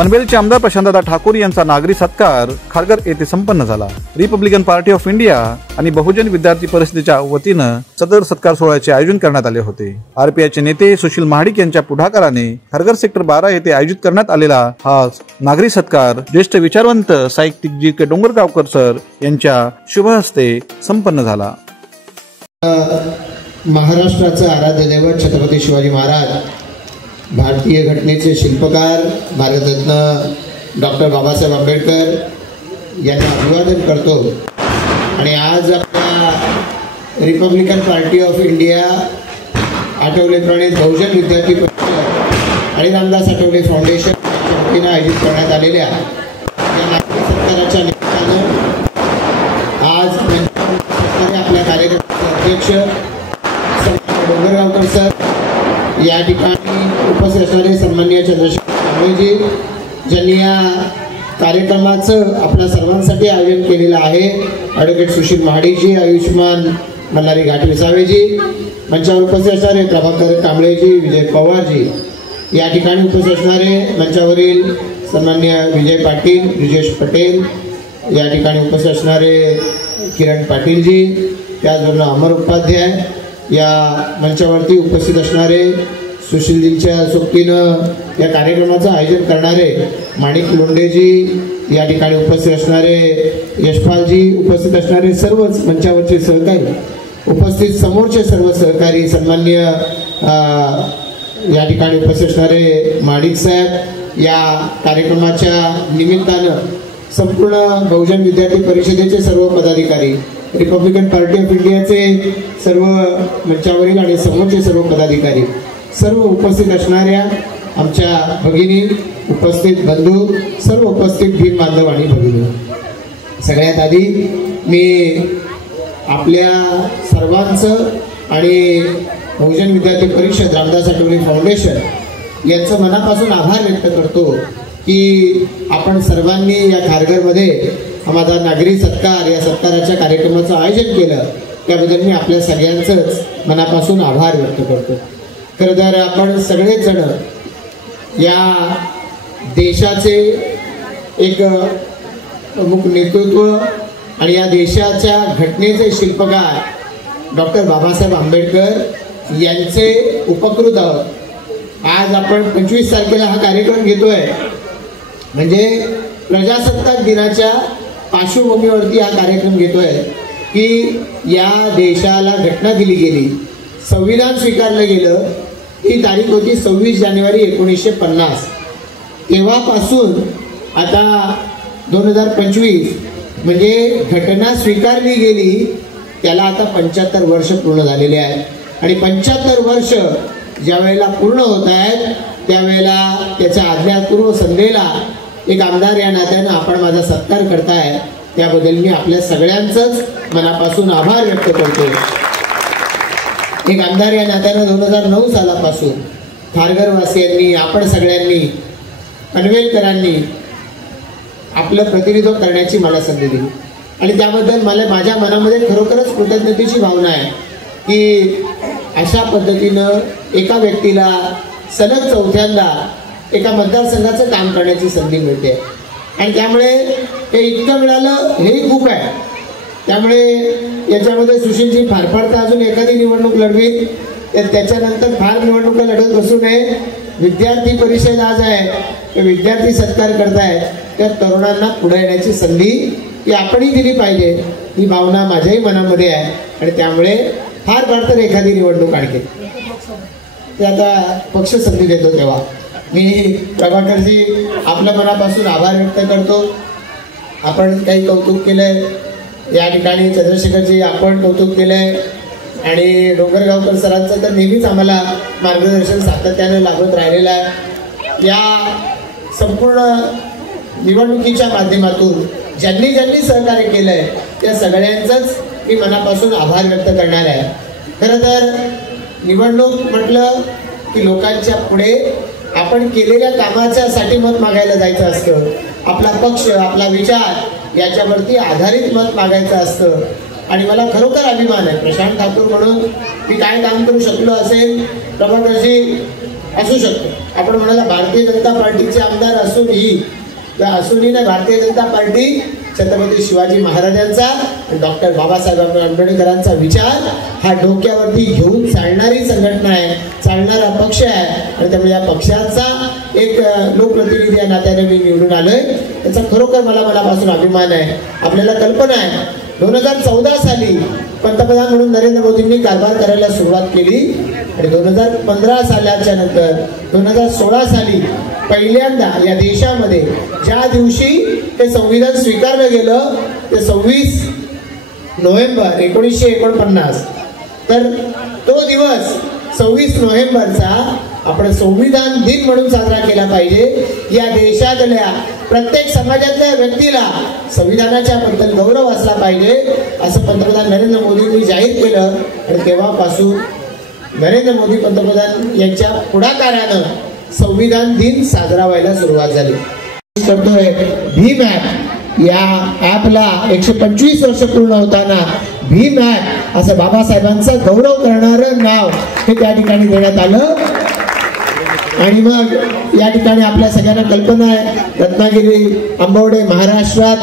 पनवेलचे आमदार प्रशांतदादा ठाकूर यांचा नागरी सत्कार खारघर येथे संपन्न झाला। रिपब्लिकन पार्टी ऑफ इंडिया आणि बहुजन विद्यार्थी परिषदेच्या वतीनं सदर सत्कार सोहळ्याचे आयोजन करण्यात आले होते। आरपीआयचे नेते सुशील महाडिक यांच्या पुढाकाराने खारघर सेक्टर 12 येथे आयोजित करण्यात आलेला हा नागरी सत्कार ज्येष्ठ विचारवंत साहित्यिक जी.के. डोंगरगावकर सर यांच्या शुभ हस्ते संपन्न झाला। महाराष्ट्राचे आराध्य दैवत छत्रपती शिवाजी महाराज, भारतीय घटनेचे शिल्पकार भारतरत्न डॉक्टर बाबासाहेब आंबेडकर यांना अभिवादन करतो। आणि आज आपल्या Republican party of India, Athawale प्रणित बहुजन विद्यार्थी परिषद आणि रामदास आठवले फाउंडेशन यांच्या वतीने आयोजित करण्यात आलेल्या या नागरी सत्काराच्या निमित्तानं आज आपल्या कार्यक्रमाचे अध्यक्ष डोंगरगावकर सर, या ठिकाणी उपस्थित असणारे सन्माननीय चंद्रशेखर कांबळेजी, ज्यांनी या कार्यक्रमाचं आपल्या सर्वांसाठी आयोजन केलेलं आहे, ॲडव्होकेट सुशील महाडिकजी, आयुष्यमान मल्हारी घाटविसावेजी, मंचावर उपस्थित असणारे प्रभाकर कांबळेजी, विजय पवारजी, या ठिकाणी उपस्थित असणारे मंचावरील सन्माननीय विजय पाटील, ब्रिजेश पटेल, या ठिकाणी उपस्थित असणारे किरण पाटीलजी, त्याचबरोबर अमर उपाध्याय, या मंचावरती उपस्थित असणारे सुशीलजींच्या सोबतीनं या कार्यक्रमाचं आयोजन करणारे माणिक लोंढेजी, या ठिकाणी उपस्थित असणारे यशपालजी, उपस्थित असणारे सर्वच मंचावरचे सहकारी, उपस्थित समोरचे सर्व सहकारी, सन्माननीय या ठिकाणी उपस्थित असणारे माडिक साहेब, या कार्यक्रमाच्या निमित्तानं संपूर्ण बहुजन विद्यार्थी परिषदेचे सर्व पदाधिकारी, रिपब्लिकन पार्टी ऑफ इंडियाचे सर्व मंचावरील आणि समोरचे सर्व पदाधिकारी, सर्व उपस्थित असणाऱ्या आमच्या भगिनी, उपस्थित बंधू, सर्व उपस्थित भीम बांधव आणि भगिनी, सगळ्यात आधी मी आपल्या सर्वांचं आणि बहुजन विद्यार्थी परिषद, रामदास आठवले फाउंडेशन यांचं मनापासून आभार व्यक्त करतो की आपण सर्वांनी या खारघरमध्ये माझा नागरी सत्कार या सत्काराच्या कार्यक्रमाचं आयोजन केलं, त्याबद्दल मी आपल्या सगळ्यांचंच मनापासून आभार व्यक्त करतो। खरं तर आपण सगळेच जण या देशाचे एक प्रमुख नेतृत्व आणि या देशाच्या घटनेचे शिल्पकार डॉक्टर बाबासाहेब आंबेडकर यांचे उपकृत आहोत। आज आपण 25 तारखेला हा कार्यक्रम घेतोय, म्हणजे प्रजासत्ताक दिनाच्या पार्श्वभूमीवरती हा कार्यक्रम घेतोय की या देशाला घटना दिली गेली, संविधान स्वीकारलं गेलं, ही तारीख होती 26 जानेवारी 1950। तेव्हापासून आता 2025 म्हणजे घटना स्वीकारली गेली त्याला आता 75 वर्ष पूर्ण झालेले आहेत। आणि 75 वर्ष ज्या वेळेला पूर्ण होत आहेत त्यावेळेला त्याच्या आज्ञापूर्व संध्येला एक आमदार या नात्यानं आपण माझा सत्कार करताय, त्याबद्दल मी आपल्या सगळ्यांचंच मनापासून आभार व्यक्त करतो। एक आमदार या नात्यानं 2009 सालापासून खारघरवासियांनी, आपण सगळ्यांनी, पनवेलकरांनी आपलं प्रतिनिधित्व करण्याची मला संधी दिली आणि त्याबद्दल मला माझ्या मनामध्ये खरोखरच कृतज्ञतेची भावना आहे की अशा पद्धतीनं एका व्यक्तीला सलग चौथ्यांदा एका मतदारसंघाचं काम करण्याची संधी मिळते आणि त्यामुळे हे इतकं मिळालं हेही खूप आहे। त्यामुळे याच्यामध्ये सुशीलजी फार तर अजून एखादी निवडणूक लढवीत, त्याच्यानंतर फार निवडणुका लढत बसू नये। विद्यार्थी परिषद आज आहे, ते विद्यार्थी सत्कार करतायत, त्या तरुणांना पुढे येण्याची संधी ही आपणही दिली पाहिजे, ही भावना माझ्याही मनामध्ये आहे। आणि त्यामुळे फार तर एखादी निवडणूक आणखी ते आता पक्ष संधी देतो तेव्हा मी प्रभाकरजी आपल्या मनापासून आभार व्यक्त करतो। आपण काही कौतुक केलंय या ठिकाणी, चंद्रशेखरजी आपण कौतुक केलंय आणि डोंगरगावकर सरांचं तर नेहमीच आम्हाला मार्गदर्शन सातत्याने लाभत राहिलेलं आहे। या संपूर्ण निवडणुकीच्या माध्यमातून ज्यांनी सहकार्य केलंय त्या सगळ्यांचंच मी मनापासून आभार व्यक्त करणार आहे। खरं तर निवडणूक म्हटलं की लोकांच्या पुढे आपण केलेल्या कामाच्यासाठी मत मागायला जायचं असतं, आपला पक्ष, आपला विचार याच्यावरती आधारित मत मागायचं असतं आणि मला खरोखर अभिमान आहे प्रशांत ठाकूर म्हणून मी काय काम करू शकलो असेल प्रभाकरजी असू शकतो. आपण म्हणाला भारतीय जनता पार्टीचे आमदार असूनही असूनही नाही, भारतीय जनता पार्टी छत्रपती शिवाजी महाराजांचा डॉक्टर बाबासाहेब आंबेडकरांचा विचार हा डोक्यावरती घेऊन चालणारी संघटना आहे, चालणारा पक्ष आहे. आणि त्यामुळे या पक्षाचा एक लोकप्रतिनिधी या नात्याने मी निवडून आलोय, त्याचा खरोखर मला मनापासून अभिमान आहे. आपल्याला कल्पना आहे 2014 साली पंतप्रधान म्हणून नरेंद्र मोदींनी कारभार करायला सुरुवात केली आणि 2015 सालाच्या नंतर 2016 साली पहिल्यांदा या देशामध्ये ज्या दिवशी ते संविधान स्वीकारलं गेलं ते 26 नोव्हेंबर 1949. तर तो दिवस 26 नोव्हेंबरचा आपण संविधान दिन म्हणून साजरा केला पाहिजे. या देशातल्या प्रत्येक समाजातल्या व्यक्तीला संविधानाच्या बद्दल गौरव असला पाहिजे असं पंतप्रधान नरेंद्र मोदींनी जाहीर केलं. आणि तेव्हापासून नरेंद्र मोदी पंतप्रधान यांच्या पुढाकारानं संविधान दिन साजरा व्हायला सुरुवात झाली. करतोय भीम ॲप, या ॲपला 125 वर्ष पूर्ण होताना भीम ॲप असं बाबासाहेबांचा गौरव करणारं नाव हे त्या ठिकाणी देण्यात आलं. आणि मग या ठिकाणी आपल्या सगळ्यांना कल्पना आहे रत्नागिरी आंबवडे महाराष्ट्रात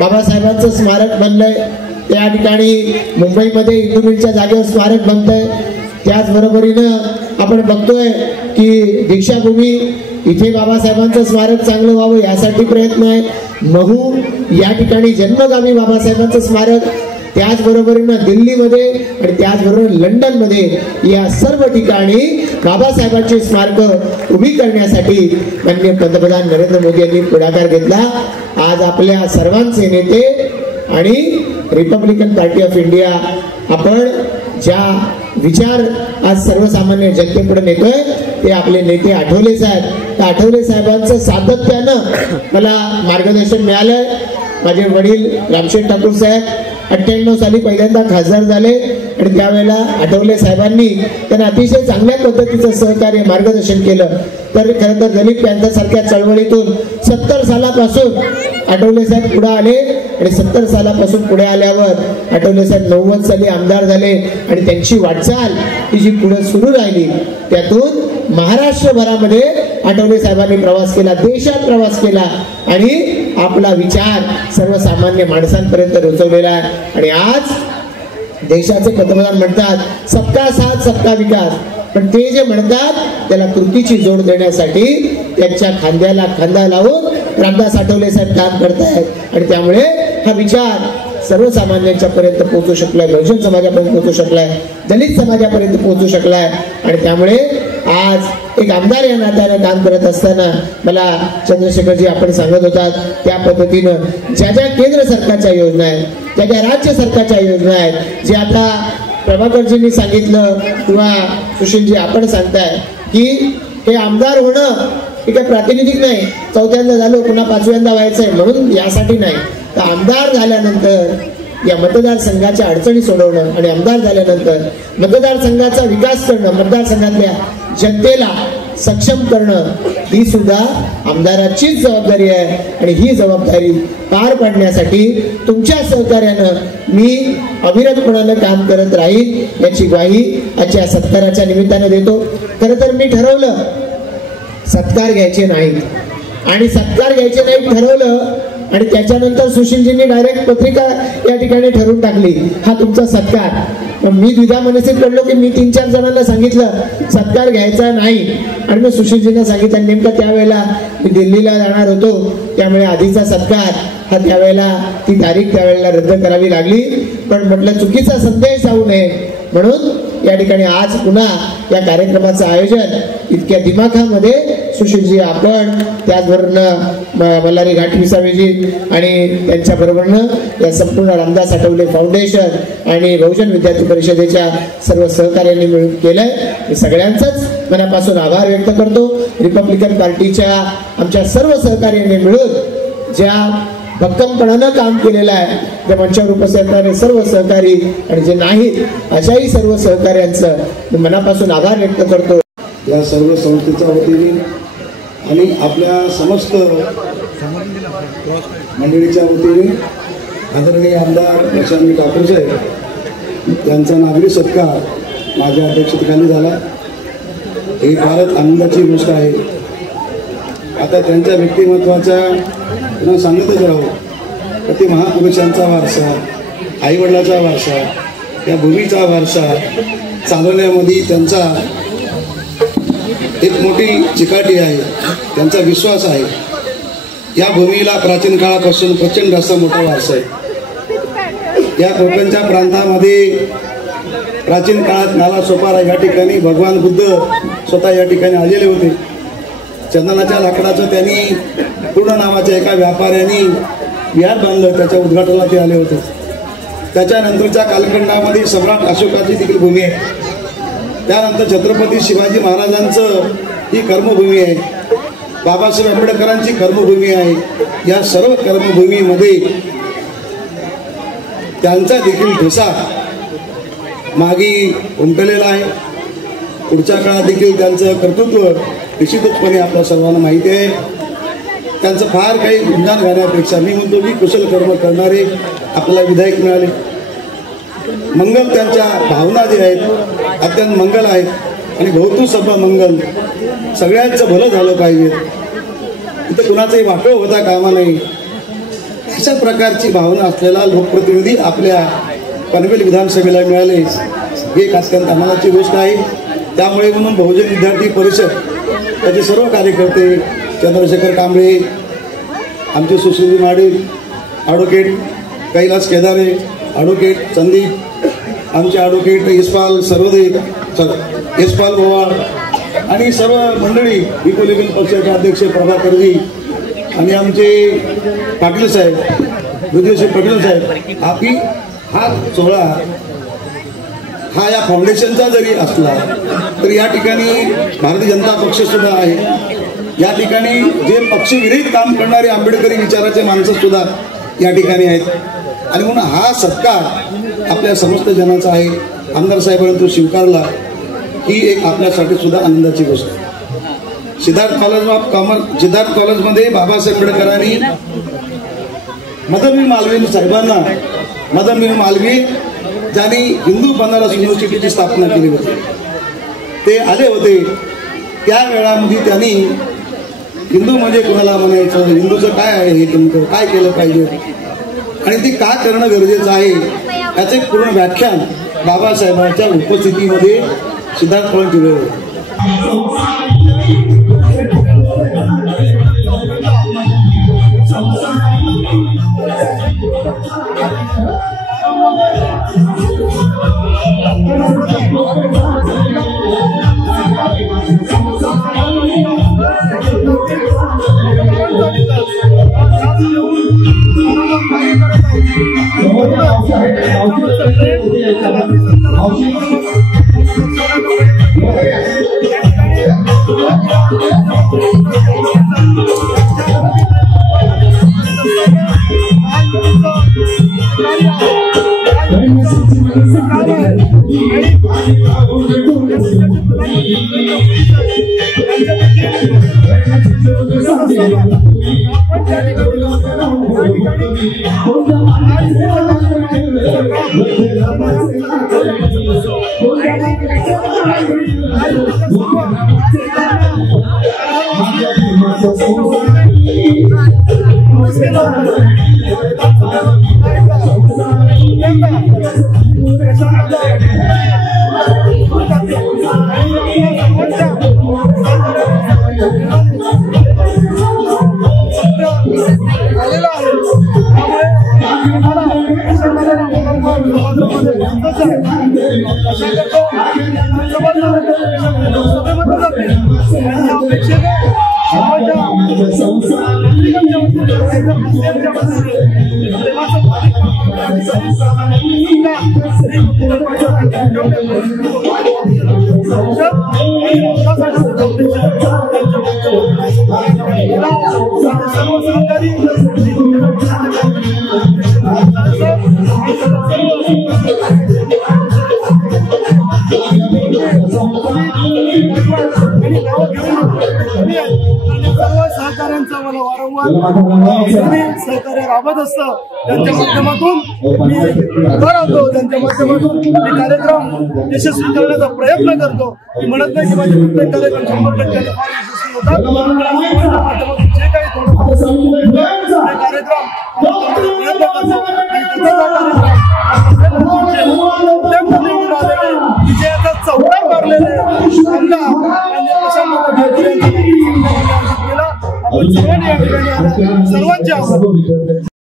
बाबासाहेबांचं स्मारक बनलंय. त्या ठिकाणी मुंबईमध्ये इंदू मिलच्या जागेवर स्मारक बनतंय. त्याचबरोबरीनं आपण बघतोय की दीक्षाभूमी इथे बाबासाहेबांचं स्मारक चांगलं व्हावं यासाठी प्रयत्न आहे. महू या ठिकाणी जन्मगामी बाबासाहेबांचं स्मारक, त्याचबरोबरीनं दिल्लीमध्ये आणि त्याचबरोबर लंडनमध्ये या सर्व ठिकाणी बाबासाहेबांची स्मारकं उभी करण्यासाठी माननीय पंतप्रधान नरेंद्र मोदी यांनी पुढाकार घेतला. आज आपल्या सर्वांचे नेते आणि रिपब्लिकन पार्टी ऑफ इंडिया आपण ज्या विचार आज सर्वसामान्य जनतेपुढे नेतोय ते आपले नेते आठवले साहेब. त्या आठवले साहेबांचं सातत्यानं मला मार्गदर्शन मिळालंय. माझे वडील रामशेठ ठाकूर साहेब 98 साली पहिल्यांदा खासदार झाले आणि त्यावेळेला आठवले साहेबांनी त्यांना अतिशय चांगल्या पद्धतीचं सहकार्य मार्गदर्शन केलं. तर खरं तर दलित पॅंथर सारख्या चळवळीतून 70 सालापासून आठवले साहेब पुढे आले आणि 70 सालापासून पुढे आल्यावर आठवले साहेब 90 साली आमदार झाले आणि त्यांची वाटचाल ही जी पुढे सुरू राहिली त्यातून महाराष्ट्रभरामध्ये आठवले साहेबांनी प्रवास केला, देशात प्रवास केला आणि आपला विचार सर्वसामान्य माणसांपर्यंत रुजवलेला आहे. आणि आज देशाचे पंतप्रधान म्हणतात सबका साथ सबका विकास, पण ते जे म्हणतात त्याला कृतीची जोड देण्यासाठी त्यांच्या खांद्याला खांदा लावून रामदास आठवले साहेब काम करतायत. आणि त्यामुळे हा विचार सर्वसामान्यांच्या पर्यंत पोहोचू शकलाय, बहुजन समाजापर्यंत पोहोचू शकलाय, दलित समाजापर्यंत पोहोचू शकलाय. आणि त्यामुळे आज एक आमदार या नात्यानं काम करत असताना मला चंद्रशेखरजी आपण सांगत होतात त्या पद्धतीनं ज्या ज्या केंद्र सरकारच्या योजना आहेत, ज्या ज्या राज्य सरकारच्या योजना आहेत, जे आता प्रभाकरजींनी सांगितलं किंवा सुशीलजी आपण सांगताय की हे आमदार होणं हे काय प्रातिनिधिक नाही, 4थ्यांदा झालं पुन्हा 5व्यांदा व्हायचंय म्हणून यासाठी नाही. तर आमदार झाल्यानंतर या मतदारसंघाच्या अडचणी सोडवणं आणि आमदार झाल्यानंतर मतदारसंघाचा विकास करणं, मतदारसंघातल्या जनतेला सक्षम करणं ही सुद्धा आमदाराचीच जबाबदारी आहे. आणि ही जबाबदारी पार पाडण्यासाठी तुमच्या सहकार्यानं मी अविरतपणानं काम करत राहील याची ग्वाही आजच्या सत्काराच्या निमित्तानं देतो. खरं तर मी ठरवलं सत्कार घ्यायचे नाहीत आणि सत्कार घ्यायचे नाहीत ठरवलं आणि त्याच्यानंतर सुशीलजींनी डायरेक्ट पत्रिका या ठिकाणी ठरवून टाकली हा तुमचा सत्कार. मी द्विधा मनस्थित पडलो की मी 3-4 जणांना सांगितलं सत्कार घ्यायचा नाही आणि मग सुशीलजींना सांगितलं. नेमकं त्यावेळेला मी दिल्लीला जाणार होतो त्यामुळे आधीचा सत्कार हा त्यावेळेला ती तारीख त्यावेळेला रद्द करावी लागली. पण म्हटलं चुकीचा संदेश जाऊ नये म्हणून या ठिकाणी आज पुन्हा या कार्यक्रमाचं आयोजन इतक्या दिमाखामध्ये सुशीलजी आपण त्याचबरोबर मल्हारी घाटविसावेजी आणि त्यांच्या बरोबरनं या संपूर्ण रामदास आठवले फाउंडेशन आणि बहुजन विद्यार्थी परिषदेच्या सर्व सहकार्यांनी मिळून केलंय. मी सगळ्यांचाच मनापासून आभार व्यक्त करतो. रिपब्लिकन पार्टीच्या आमच्या सर्व सहकार्याने मिळून ज्या भक्कमपणानं काम केलेलं आहे, त्या मंचावर उपस्थित असणारे सर्व सहकारी आणि जे नाहीत अशाही सर्व सहकार्यांचं मी मनापासून आभार व्यक्त करतो. या सर्व संस्थेच्या वतीने आणि आपल्या समस्त मंडळीच्या वतीने आदरणीय आमदार प्रशांत ठाकूर साहेब यांचा नागरी सत्कार माझ्या अध्यक्षतेखाली झाला. ही फारच आनंदाची गोष्ट आहे. आता त्यांच्या व्यक्तिमत्वाचा पुन्हा सांगतच राहू. प्रति महापुरुषांचा वारसा, आईवडिलाचा वारसा, या भूमीचा वारसा चालवण्यामध्ये त्यांचा एक मोठी चिकाटी आहे, त्यांचा विश्वास आहे. या भूमीला प्राचीन काळापासून प्रचंड असा मोठा वारसा आहे. या कोकणच्या प्रांतामध्ये प्राचीन काळात नाला सोपारा या ठिकाणी भगवान बुद्ध स्वतः या ठिकाणी आलेले होते. चंदनाच्या लाकडाचं त्यांनी पूर्ण नावाच्या एका व्यापाऱ्यांनी विहार बांधलं, त्याच्या उद्घाटनाला ते आले होते. त्याच्यानंतरच्या कालखंडामध्ये सम्राट अशोकाची देखील भूमी आहे. त्यानंतर छत्रपती शिवाजी महाराजांचं ही कर्मभूमी आहे. बाबासाहेब आंबेडकरांची कर्मभूमी आहे. या सर्व कर्मभूमीमध्ये त्यांचा देखील ठसा मागे उमटलेला आहे. पुढच्या काळात देखील त्यांचं कर्तृत्व निश्चितपणे आपल्या सर्वांना माहिती आहे. त्यांचं फार काही गुणगान गाण्यापेक्षा मी म्हणतो की कुशल कर्म करणारे आपल्याला विधायक मिळाले. मंगल त्यांच्या भावना जे आहेत अत्यंत मंगल आहेत आणि भवतु सब मंगल, सगळ्यांचं भलं झालं पाहिजे, इथं कुणाचंही वाटोळ होता कामा नाही, अशा प्रकारची भावना असलेला लोकप्रतिनिधी आपल्या पनवेल विधानसभेला मिळाले ही एक अत्यंत आनंदाची गोष्ट आहे. त्यामुळे म्हणून बहुजन विद्यार्थी परिषद त्याचे सर्व कार्यकर्ते, चंद्रशेखर कांबळे, आमचे सुश्री माडे, ॲडव्होकेट कैलास केदारे, ॲडव्होकेट संदीप, आमचे ॲडव्होकेट यशपाल सर्वदे, यशपाल गोवाळ आणि सर्व मंडळी, रिपब्लिकन पक्षाचे अध्यक्ष प्रभाकरजी आणि आमचे पाटील साहेब, हृदयश्री पाटील साहेब, हा सोहळा हा या फाउंडेशनचा जरी असला तर या ठिकाणी भारतीय जनता पक्ष सुद्धा आहे. या ठिकाणी जे पक्षविरहित काम करणारे आंबेडकरी विचाराचे माणसं सुद्धा या ठिकाणी आहेत. आणि म्हणून हा सत्कार आपल्या समस्त जनाचा आहे. आमदार साहेबांनी तो स्वीकारला ही एक आपल्यासाठी सुद्धा आनंदाची गोष्ट आहे. सिद्धार्थ कॉलेजमध्ये बाबासाहेब आंबेडकरांनी मदन मालवीय साहेबांना, मदन मालवीय ज्यांनी हिंदू बनारस युनिव्हर्सिटीची स्थापना केली होती, ते आले होते. त्या वेळामध्ये त्यांनी हिंदू म्हणजे कुणाला म्हणायचं, हिंदूचं काय आहे, हे तुमचं काय केलं पाहिजे आणि ते का करणं गरजेचं आहे याचे पूर्ण व्याख्यान बाबासाहेबांच्या उपस्थितीमध्ये सिद्धार्थ कॉलेज दिले होते. सर्व सहकाऱ्यांचा मला वारंवार सहकार्य राबत असतं. त्यांच्या माध्यमातून मी उभा राहतो, त्यांच्या माध्यमातून मी कार्यक्रम यशस्वी करण्याचा प्रयत्न करतो. मी म्हणत नाही की माझे प्रत्येक कार्यक्रम 100% फार यशस्वी होतात. माध्यमातून जे काही थोडं कार्यक्रम प्रयत्न करतो आणि विजयाचा चौकार मारलेले आमदार सर्वांचे आभार.